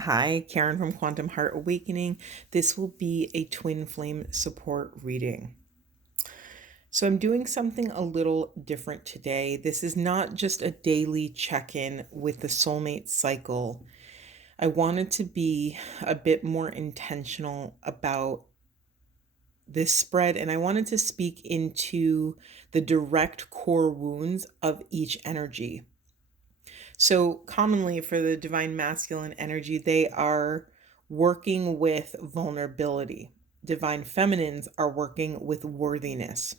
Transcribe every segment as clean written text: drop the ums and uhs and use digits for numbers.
Hi, Karen from Quantum Heart Awakening. This will be a twin flame support reading. So, I'm doing something a little different today. This is not just a daily check in with the soulmate cycle. I wanted to be a bit more intentional about this spread, and I wanted to speak into the direct core wounds of each energy. So, commonly for the divine masculine energy, they are working with vulnerability. Divine feminines are working with worthiness.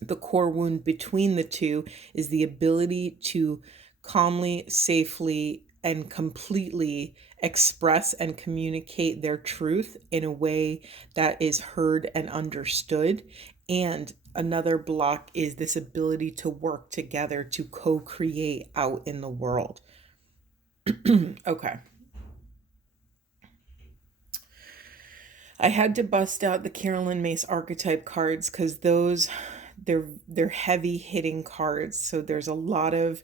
The core wound between the two is the ability to calmly, safely, and completely express and communicate their truth in a way that is heard and understood. And another block is this ability to work together to co create out in the world. Okay. I had to bust out the Carolyn Mace archetype cards because they're heavy hitting cards. So there's a lot of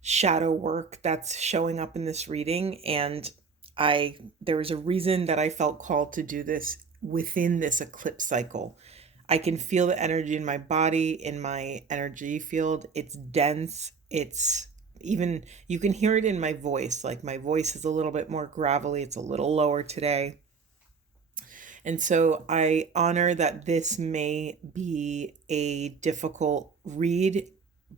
shadow work that's showing up in this reading, and I there was a reason that I felt called to do this within this eclipse cycle. I can feel the energy in my body, in my energy field. It's dense. It's even you can hear it in my voice. Like my voice is a little bit more gravelly. It's a little lower today. And so I honor that this may be a difficult read,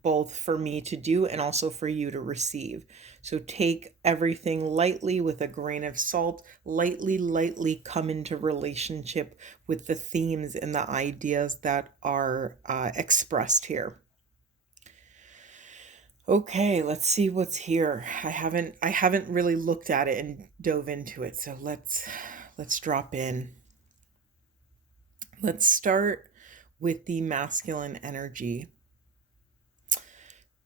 both for me to do and also for you to receive. So take everything lightly with a grain of salt, lightly come into relationship with the themes and the ideas that are expressed here. Okay, let's see what's here. I haven't really looked at it and dove into it, so let's drop in. Let's start with the masculine energy.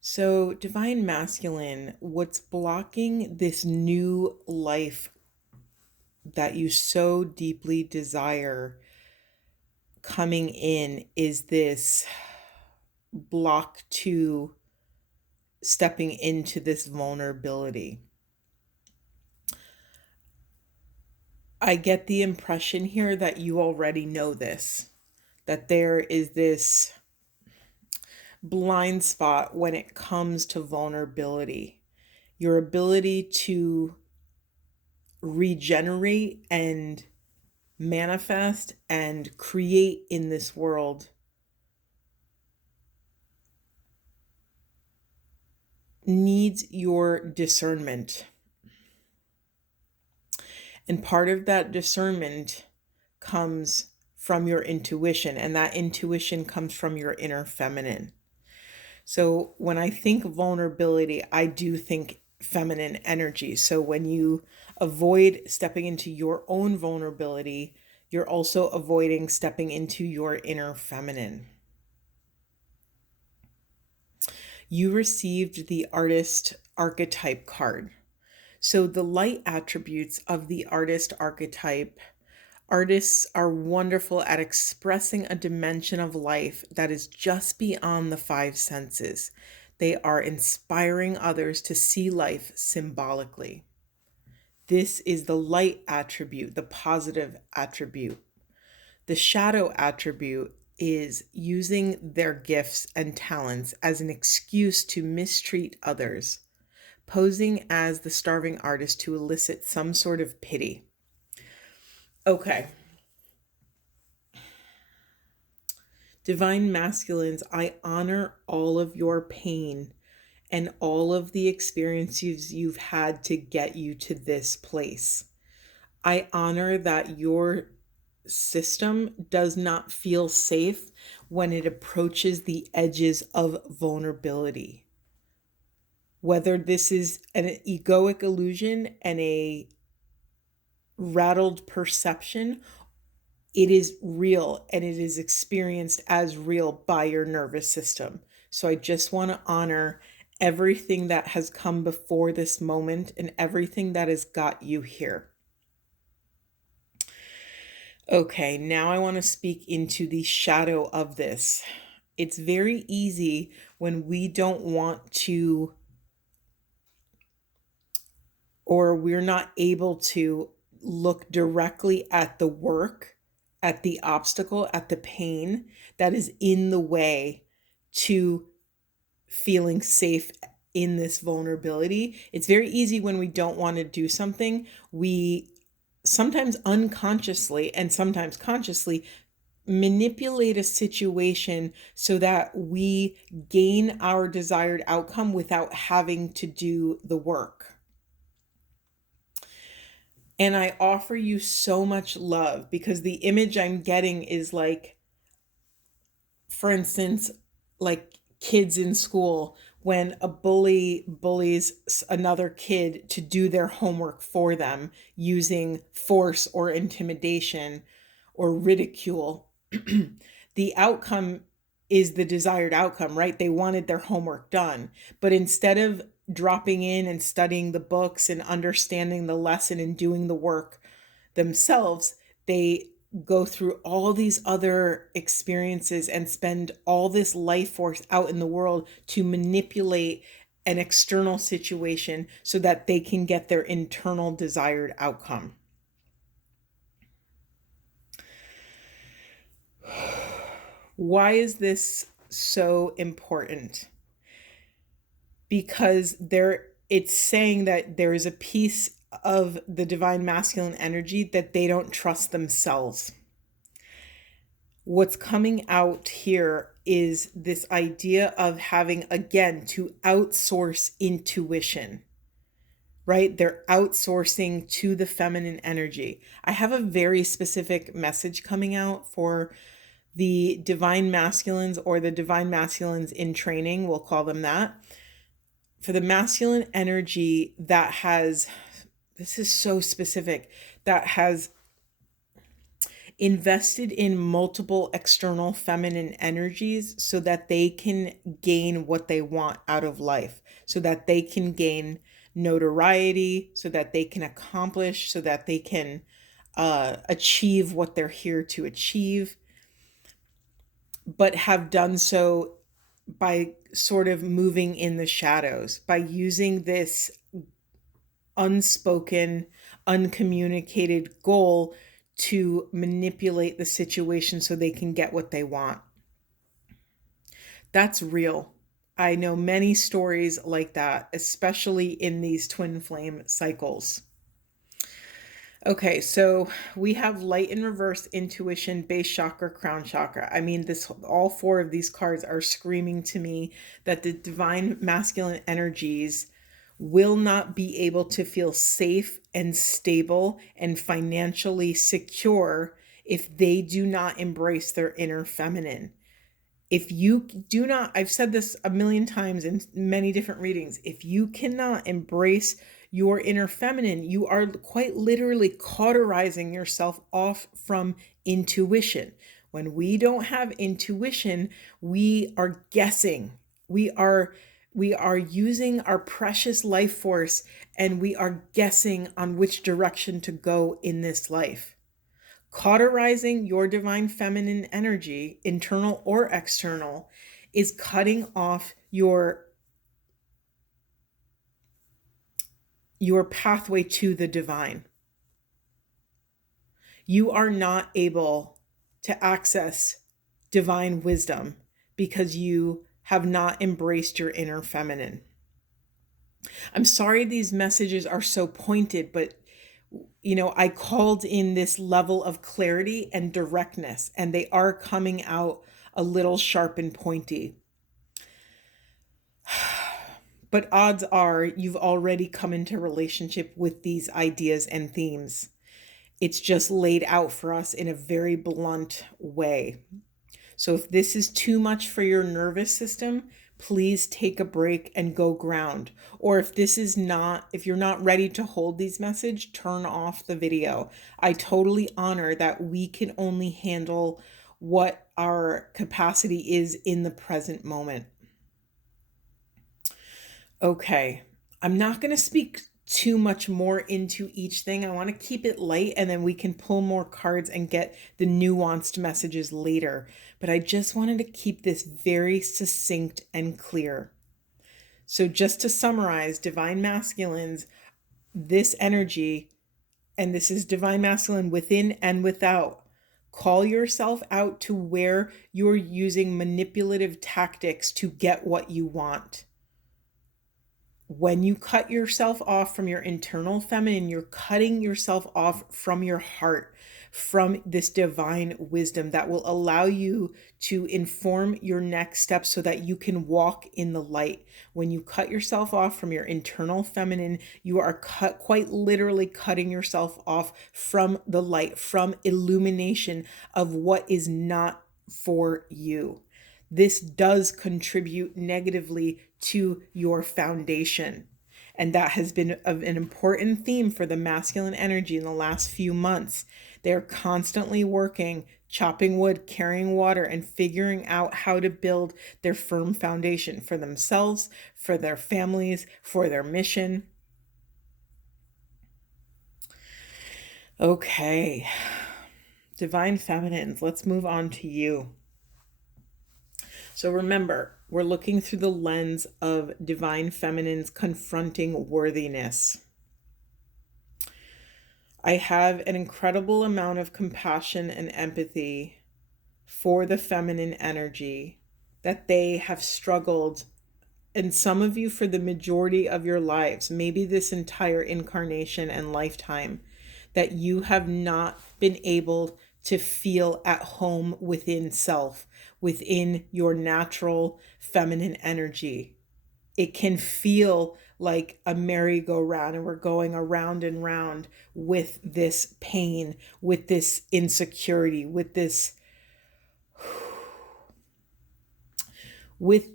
So, divine masculine, what's blocking this new life that you so deeply desire coming in is this block to stepping into this vulnerability. I get the impression here that you already know this, that there is this blind spot when it comes to vulnerability. Your ability to regenerate and manifest and create in this world needs your discernment. And part of that discernment comes from your intuition, and that intuition comes from your inner feminine. So when I think vulnerability, I do think feminine energy. So when you avoid stepping into your own vulnerability, you're also avoiding stepping into your inner feminine. You received the artist archetype card. So the light attributes of the artist archetype. Artists are wonderful at expressing a dimension of life that is just beyond the five senses. They are inspiring others to see life symbolically. This is the light attribute, the positive attribute. The shadow attribute is using their gifts and talents as an excuse to mistreat others, posing as the starving artist to elicit some sort of pity. Okay, divine masculines, I honor all of your pain and all of the experiences you've had to get you to this place. I honor that your system does not feel safe when it approaches the edges of vulnerability. Whether this is an egoic illusion and a rattled perception, it is real and it is experienced as real by your nervous system. So I just want to honor everything that has come before this moment and everything that has got you here. Okay, now I want to speak into the shadow of this. It's very easy when we don't want to or we're not able to look directly at the work, at the obstacle, at the pain that is in the way to feeling safe in this vulnerability. It's very easy when we don't want to do something. We sometimes unconsciously and sometimes consciously manipulate a situation so that we gain our desired outcome without having to do the work. And I offer you so much love because the image I'm getting is like, for instance, like kids in school when a bully bullies another kid to do their homework for them using force or intimidation or ridicule. The outcome is the desired outcome, right? They wanted their homework done. But instead of dropping in and studying the books and understanding the lesson and doing the work themselves, they go through all these other experiences and spend all this life force out in the world to manipulate an external situation so that they can get their internal desired outcome. Why is this so important? Because it's saying that there is a piece of the divine masculine energy that they don't trust themselves. What's coming out here is this idea of having, again, to outsource intuition, right? They're outsourcing to the feminine energy. I have a very specific message coming out for the divine masculines, or the divine masculines in training, we'll call them that. For the masculine energy that has, this is so specific, that has invested in multiple external feminine energies so that they can gain what they want out of life, so that they can gain notoriety, so that they can accomplish, so that they can achieve what they're here to achieve, but have done so by sort of moving in the shadows, by using this unspoken, uncommunicated goal to manipulate the situation so they can get what they want. That's real. I know many stories like that, especially in these twin flame cycles. Okay, so we have light in reverse, intuition, base chakra, crown chakra. I mean, all four of these cards are screaming to me that the divine masculine energies will not be able to feel safe and stable and financially secure if they do not embrace their inner feminine. If you do not, I've said this a million times in many different readings, if you cannot embrace your inner feminine, you are quite literally cauterizing yourself off from intuition. When we don't have intuition, we are guessing. We are using our precious life force, and we are guessing on which direction to go in this life. Cauterizing your divine feminine energy, internal or external, is cutting off your pathway to the divine. You are not able to access divine wisdom because you have not embraced your inner feminine. I'm sorry these messages are so pointed, but I called in this level of clarity and directness, and they are coming out a little sharp and pointy. But odds are you've already come into relationship with these ideas and themes. It's just laid out for us in a very blunt way. So if this is too much for your nervous system, please take a break and go ground. Or if you're not ready to hold these messages, turn off the video. I totally honor that we can only handle what our capacity is in the present moment. Okay, I'm not going to speak too much more into each thing. I want to keep it light, and then we can pull more cards and get the nuanced messages later. But I just wanted to keep this very succinct and clear. So just to summarize, divine masculines this energy, and this is divine masculine within and without. Call yourself out to where you're using manipulative tactics to get what you want. When you cut yourself off from your internal feminine, you're cutting yourself off from your heart, from this divine wisdom that will allow you to inform your next steps so that you can walk in the light. When you cut yourself off from your internal feminine, you are quite literally cutting yourself off from the light, from illumination of what is not for you. This does contribute negatively to your foundation. And that has been an important theme for the masculine energy in the last few months. They're constantly working, chopping wood, carrying water, and figuring out how to build their firm foundation for themselves, for their families, for their mission. Okay, divine feminines, let's move on to you. So remember, we're looking through the lens of divine feminines confronting worthiness. I have an incredible amount of compassion and empathy for the feminine energy, that they have struggled, and some of you for the majority of your lives, maybe this entire incarnation and lifetime, that you have not been able to feel at home within self, within your natural feminine energy. It can feel like a merry-go-round, and we're going around and round with this pain, with this insecurity, with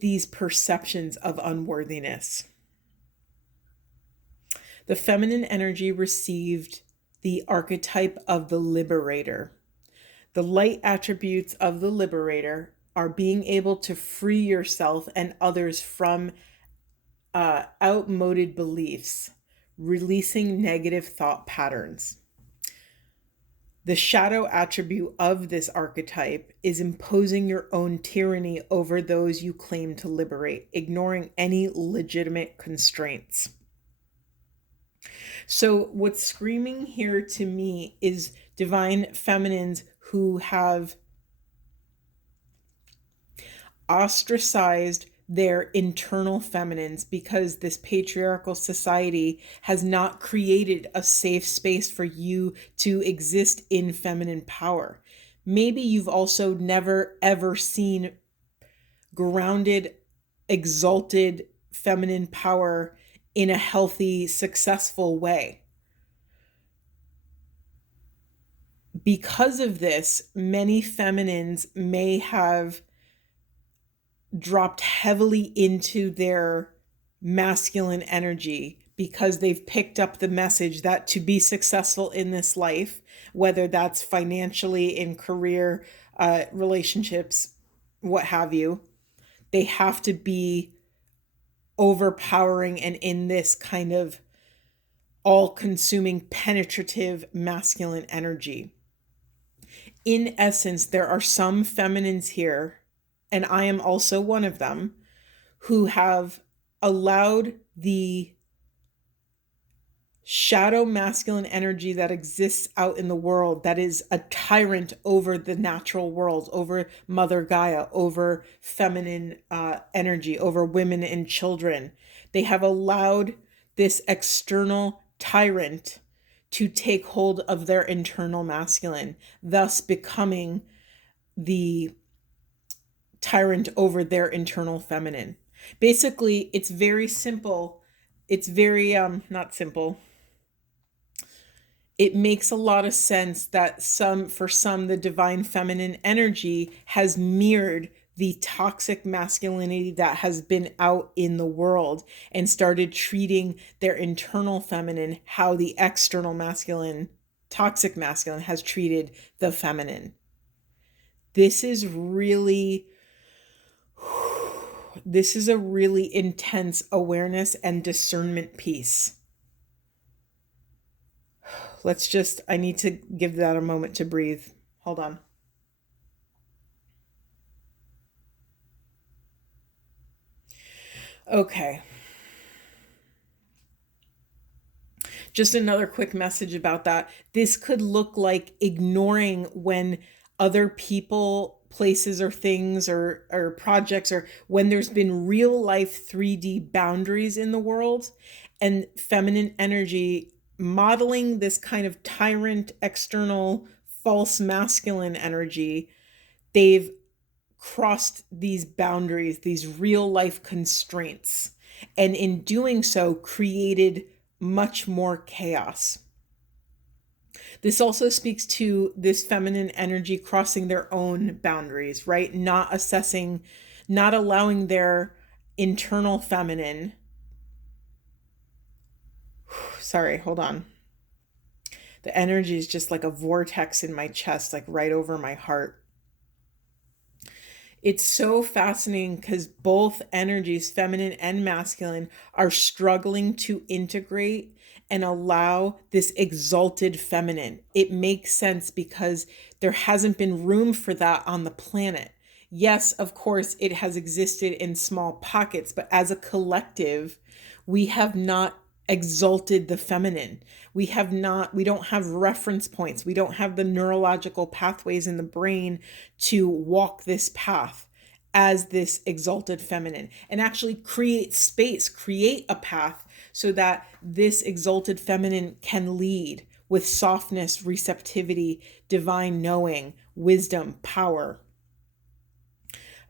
these perceptions of unworthiness. The feminine energy received the archetype of the liberator. The light attributes of the liberator are being able to free yourself and others from outmoded beliefs, releasing negative thought patterns. The shadow attribute of this archetype is imposing your own tyranny over those you claim to liberate, ignoring any legitimate constraints. So what's screaming here to me is divine feminines who have ostracized their internal feminines because this patriarchal society has not created a safe space for you to exist in feminine power. Maybe you've also never ever seen grounded, exalted feminine power in a healthy, successful way. Because of this, many feminines may have dropped heavily into their masculine energy because they've picked up the message that to be successful in this life, whether that's financially, in career, relationships, what have you, they have to be overpowering and in this kind of all-consuming, penetrative masculine energy. In essence, there are some feminines here, and I am also one of them, who have allowed the shadow masculine energy that exists out in the world, that is a tyrant over the natural world, over Mother Gaia, over feminine energy, over women and children. They have allowed this external tyrant to take hold of their internal masculine, thus becoming the tyrant over their internal feminine. Basically, it's very simple. It's very, not simple. It makes a lot of sense that for some, the divine feminine energy has mirrored the toxic masculinity that has been out in the world and started treating their internal feminine how the external masculine, toxic masculine, has treated the feminine. This is a really intense awareness and discernment piece. I need to give that a moment to breathe. Hold on. Okay. Just another quick message about that. This could look like ignoring when other people, places, or things, or projects, or when there's been real life 3D boundaries in the world, and feminine energy modeling this kind of tyrant, external, false masculine energy. They've crossed these boundaries, these real life constraints, and in doing so, created much more chaos. This also speaks to this feminine energy crossing their own boundaries, right? Not assessing, not allowing their internal feminine. Sorry, hold on. The energy is just like a vortex in my chest, like right over my heart. It's so fascinating because both energies, feminine and masculine, are struggling to integrate and allow this exalted feminine. It makes sense because there hasn't been room for that on the planet. Yes, of course, it has existed in small pockets, but as a collective, we have not exalted the feminine. We don't have reference points. We don't have the neurological pathways in the brain to walk this path as this exalted feminine and actually create space, create a path so that this exalted feminine can lead with softness, receptivity, divine knowing, wisdom, power.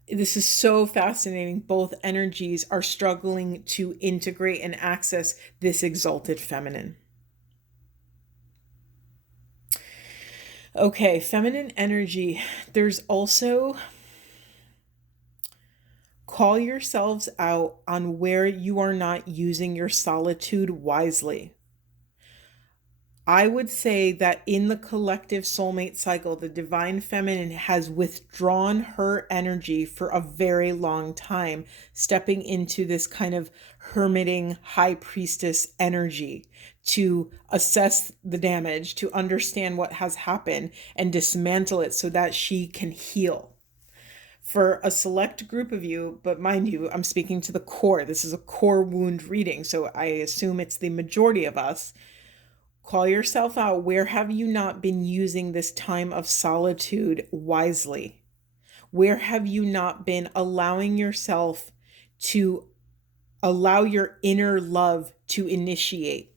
This is so fascinating. Both energies are struggling to integrate and access this exalted feminine. Okay, feminine energy. There's also call yourselves out on where you are not using your solitude wisely. I would say that in the collective soulmate cycle, the divine feminine has withdrawn her energy for a very long time, stepping into this kind of hermiting high priestess energy to assess the damage, to understand what has happened and dismantle it so that she can heal. For a select group of you, but mind you, I'm speaking to the core. This is a core wound reading, so I assume it's the majority of us. Call yourself out. Where have you not been using this time of solitude wisely? Where have you not been allowing yourself to allow your inner love to initiate?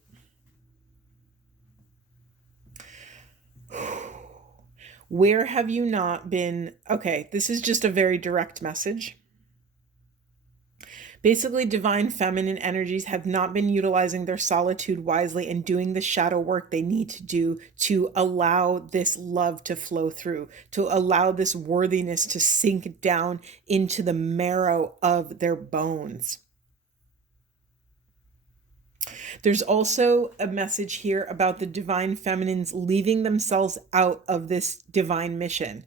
Where have you not been? Okay, this is just a very direct message. Basically, divine feminine energies have not been utilizing their solitude wisely and doing the shadow work they need to do to allow this love to flow through, to allow this worthiness to sink down into the marrow of their bones. There's also a message here about the divine feminines leaving themselves out of this divine mission.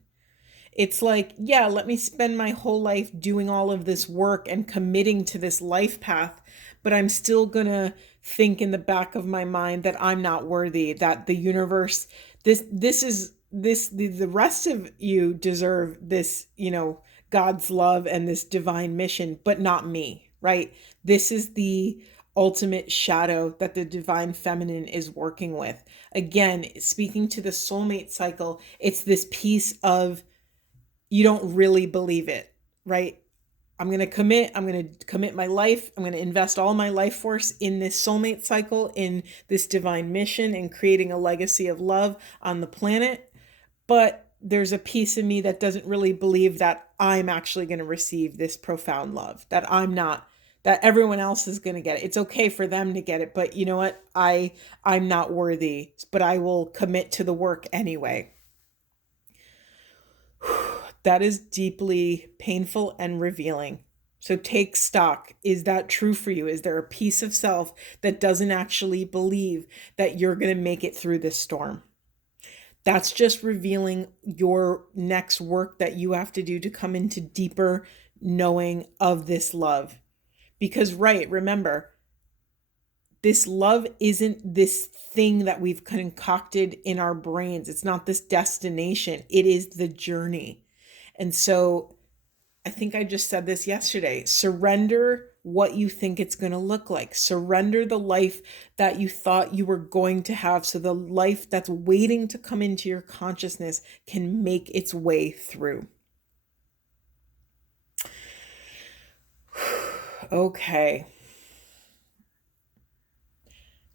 It's like, yeah, let me spend my whole life doing all of this work and committing to this life path, but I'm still gonna think in the back of my mind that I'm not worthy, that the universe, the rest of you deserve this, God's love and this divine mission, but not me, right? This is the ultimate shadow that the divine feminine is working with. Again, speaking to the soulmate cycle, it's this piece of you don't really believe it, right? I'm going to commit my life. I'm going to invest all my life force in this soulmate cycle, in this divine mission, and creating a legacy of love on the planet. But there's a piece of me that doesn't really believe that I'm actually going to receive this profound love, that I'm not, that everyone else is going to get it. It's okay for them to get it, but you know what? I'm not worthy, but I will commit to the work anyway. That is deeply painful and revealing. So take stock. Is that true for you? Is there a piece of self that doesn't actually believe that you're going to make it through this storm? That's just revealing your next work that you have to do to come into deeper knowing of this love. Because, right, remember, this love isn't this thing that we've concocted in our brains. It's not this destination. It is the journey. And so I think I just said this yesterday. Surrender what you think it's going to look like. Surrender the life that you thought you were going to have so the life that's waiting to come into your consciousness can make its way through. Okay.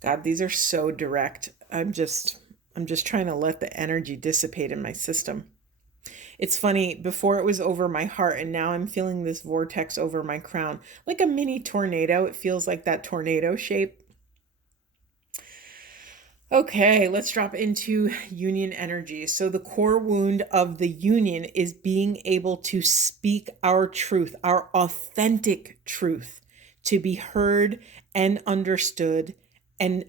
God, these are so direct. I'm just trying to let the energy dissipate in my system. It's funny, before it was over my heart, and now I'm feeling this vortex over my crown. Like a mini tornado. It feels like that tornado shape. Okay, let's drop into union energy. So the core wound of the union is being able to speak our truth, our authentic truth, to be heard and understood, and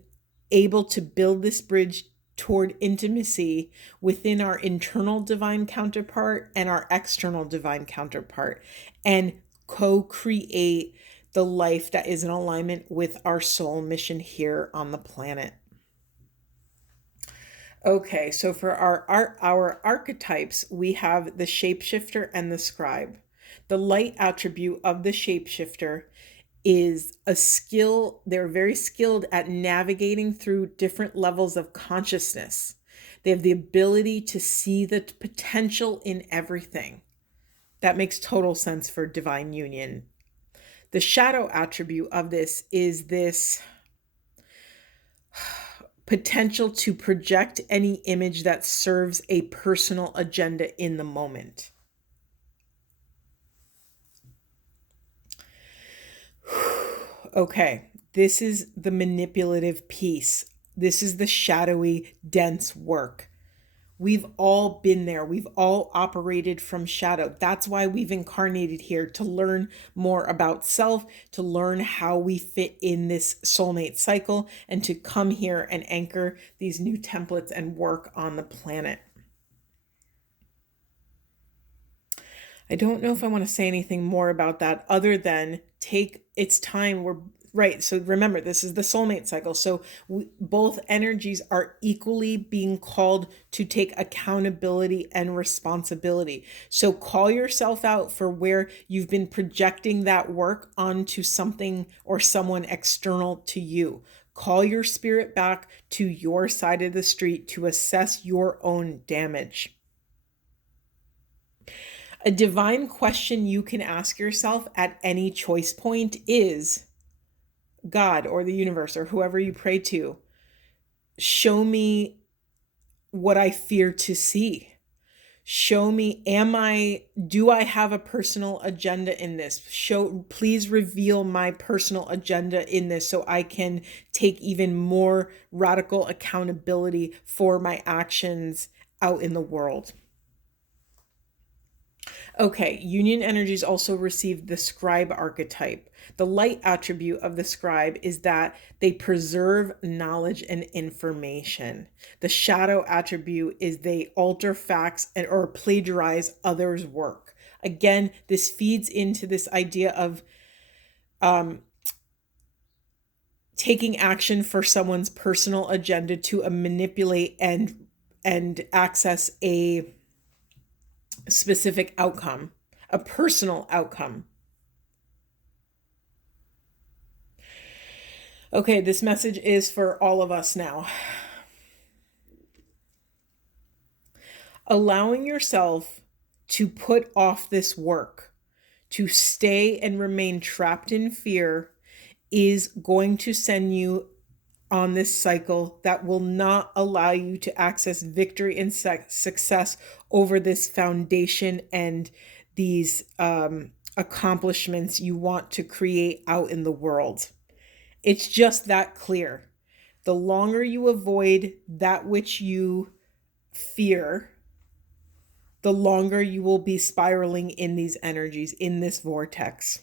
able to build this bridge toward intimacy within our internal divine counterpart and our external divine counterpart, and co-create the life that is in alignment with our soul mission here on the planet. Okay, so for our archetypes, we have the shapeshifter and the scribe. The light attribute of the shapeshifter is a skill. They're very skilled at navigating through different levels of consciousness. They have the ability to see the potential in everything. That makes total sense for divine union. The shadow attribute of this is this potential to project any image that serves a personal agenda in the moment. Okay, this is the manipulative piece. This is the shadowy, dense work. We've all been there. We've all operated from shadow. That's why we've incarnated here, to learn more about self, to learn how we fit in this soulmate cycle, and to come here and anchor these new templates and work on the planet. I don't know if I want to say anything more about that other than take its time. Right. So remember, this is the soulmate cycle. So both energies are equally being called to take accountability and responsibility. So call yourself out for where you've been projecting that work onto something or someone external to you. Call your spirit back to your side of the street to assess your own damage. A divine question you can ask yourself at any choice point is, God or the universe or whoever you pray to, show me what I fear to see. Show me, do I have a personal agenda in this? Please reveal my personal agenda in this so I can take even more radical accountability for my actions out in the world. Okay, union energies also receive the scribe archetype. The light attribute of the scribe is that they preserve knowledge and information. The shadow attribute is they alter facts or plagiarize others' work. Again, this feeds into this idea of taking action for someone's personal agenda to manipulate and access a specific outcome, a personal outcome. Okay, this message is for all of us now. Allowing yourself to put off this work, to stay and remain trapped in fear, is going to send you on this cycle that will not allow you to access victory and success over this foundation and these accomplishments you want to create out in the world. It's just that clear. The longer you avoid that which you fear, the longer you will be spiraling in these energies, in this vortex.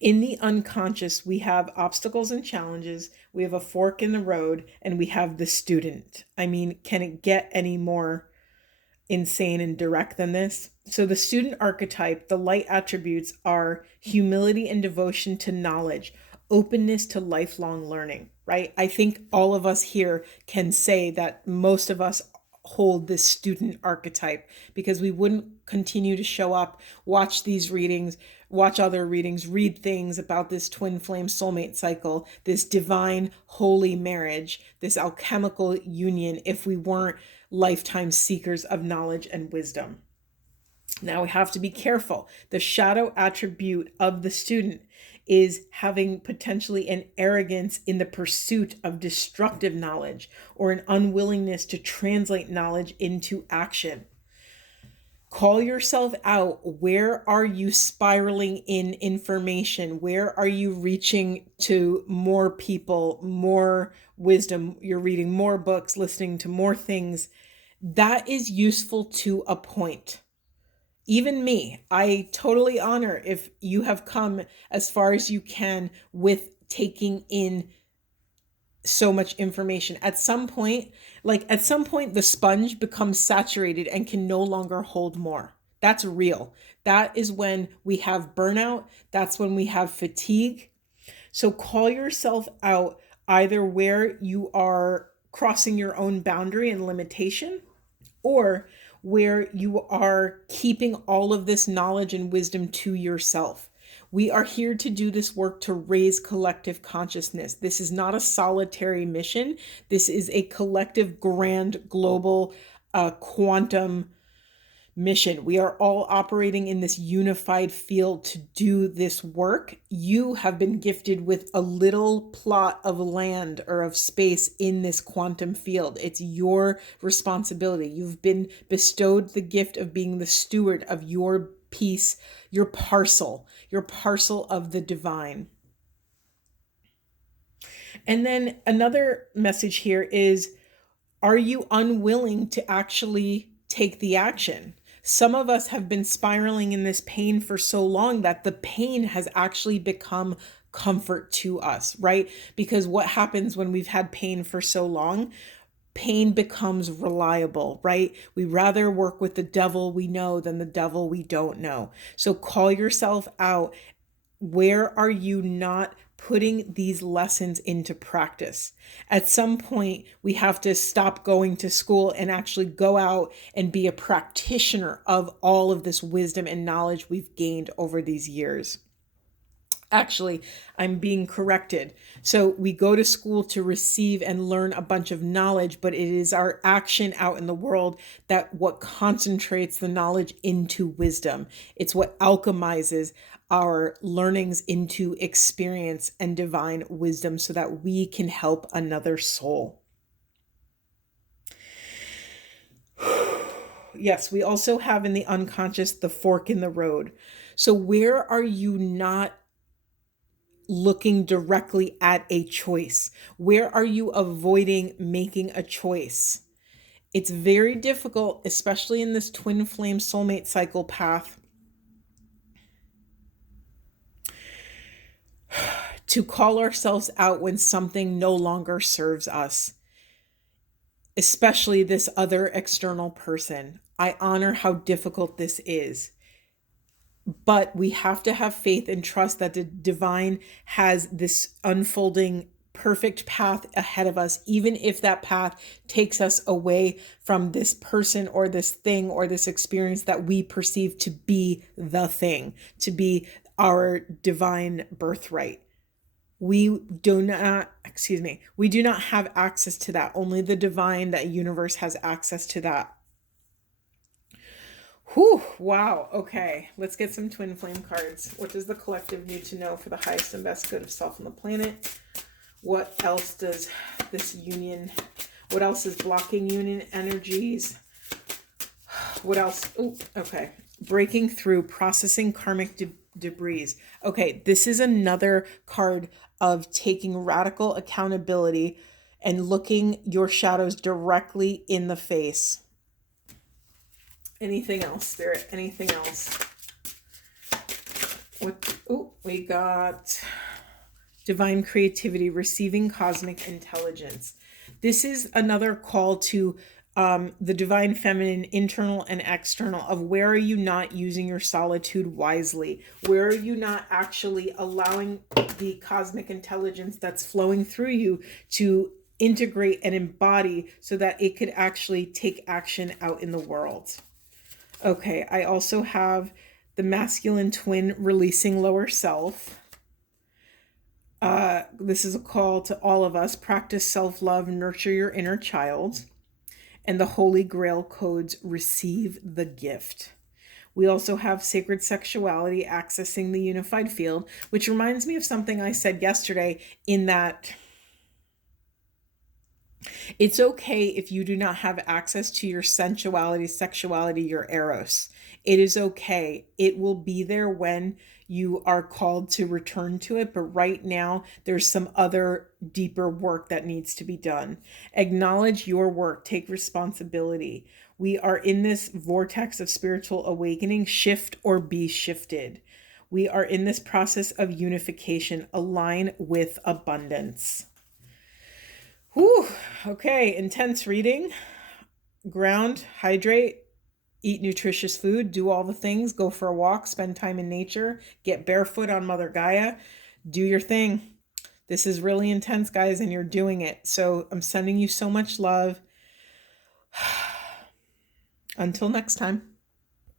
In the unconscious, we have obstacles and challenges, we have a fork in the road, and we have the student. I mean, can it get any more insane and direct than this? So the student archetype, the light attributes are humility and devotion to knowledge, openness to lifelong learning, right? I think all of us here can say that most of us hold this student archetype, because we wouldn't continue to show up, watch these readings, watch other readings, read things about this twin flame soulmate cycle, this divine holy marriage, this alchemical union, if we weren't lifetime seekers of knowledge and wisdom. Now we have to be careful. The shadow attribute of the student is having potentially an arrogance in the pursuit of destructive knowledge, or an unwillingness to translate knowledge into action. Call yourself out. Where are you spiraling in information? Where are you reaching to more people, more wisdom? You're reading more books, listening to more things. That is useful to a point. Even me, I totally honor if you have come as far as you can with taking in so much information. At some point, the sponge becomes saturated and can no longer hold more. That's real. That is when we have burnout. That's when we have fatigue. So call yourself out, either where you are crossing your own boundary and limitation, or where you are keeping all of this knowledge and wisdom to yourself. We are here to do this work to raise collective consciousness. This is not a solitary mission. This is a collective, grand, global, quantum mission. We are all operating in this unified field to do this work. You have been gifted with a little plot of land or of space in this quantum field. It's your responsibility. You've been bestowed the gift of being the steward of your piece, your parcel of the divine. And then another message here is, are you unwilling to actually take the action? Some of us have been spiraling in this pain for so long that the pain has actually become comfort to us, right? Because what happens when we've had pain for so long? Pain becomes reliable, right? We rather work with the devil we know than the devil we don't know. So call yourself out. Where are you not putting these lessons into practice? At some point, we have to stop going to school and actually go out and be a practitioner of all of this wisdom and knowledge we've gained over these years. Actually, I'm being corrected. So we go to school to receive and learn a bunch of knowledge, but it is our action out in the world that what concentrates the knowledge into wisdom. It's what alchemizes our learnings into experience and divine wisdom so that we can help another soul. Yes, we also have in the unconscious the fork in the road. So where are you not looking directly at a choice? Where are you avoiding making a choice? It's very difficult, especially in this twin flame soulmate cycle path, to call ourselves out when something no longer serves us, especially this other external person. I honor how difficult this is, but we have to have faith and trust that the divine has this unfolding perfect path ahead of us, even if that path takes us away from this person or this thing or this experience that we perceive to be the thing, to be our divine birthright. We do not have access to that. Only the divine, that universe, has access to that. Whew, wow. Okay, let's get some twin flame cards. What does the collective need to know for the highest and best good of self and the planet? What else does this union, what else is blocking union energies? What else? Oh, okay. Breaking through, processing karmic debris. Okay, this is another card of taking radical accountability and looking your shadows directly in the face. Anything else, Spirit? Anything else? What? Oh, we got divine creativity, receiving cosmic intelligence. This is another call to the divine feminine, internal and external, of where are you not using your solitude wisely? Where are you not actually allowing the cosmic intelligence that's flowing through you to integrate and embody so that it could actually take action out in the world. Okay, I also have the masculine twin releasing lower self. This is a call to all of us. Practice self-love, nurture your inner child. And the Holy Grail codes, receive the gift. We also have sacred sexuality, accessing the unified field, which reminds me of something I said yesterday, in that it's okay if you do not have access to your sensuality, sexuality, your eros. It is okay. It will be there when you are called to return to it. But right now, there's some other deeper work that needs to be done. Acknowledge your work. Take responsibility. We are in this vortex of spiritual awakening. Shift or be shifted. We are in this process of unification. Align with abundance. Whew. Okay, intense reading. Ground, hydrate, eat nutritious food, do all the things, go for a walk, spend time in nature, get barefoot on Mother Gaia, do your thing. This is really intense, guys, and you're doing it. So I'm sending you so much love. Until next time.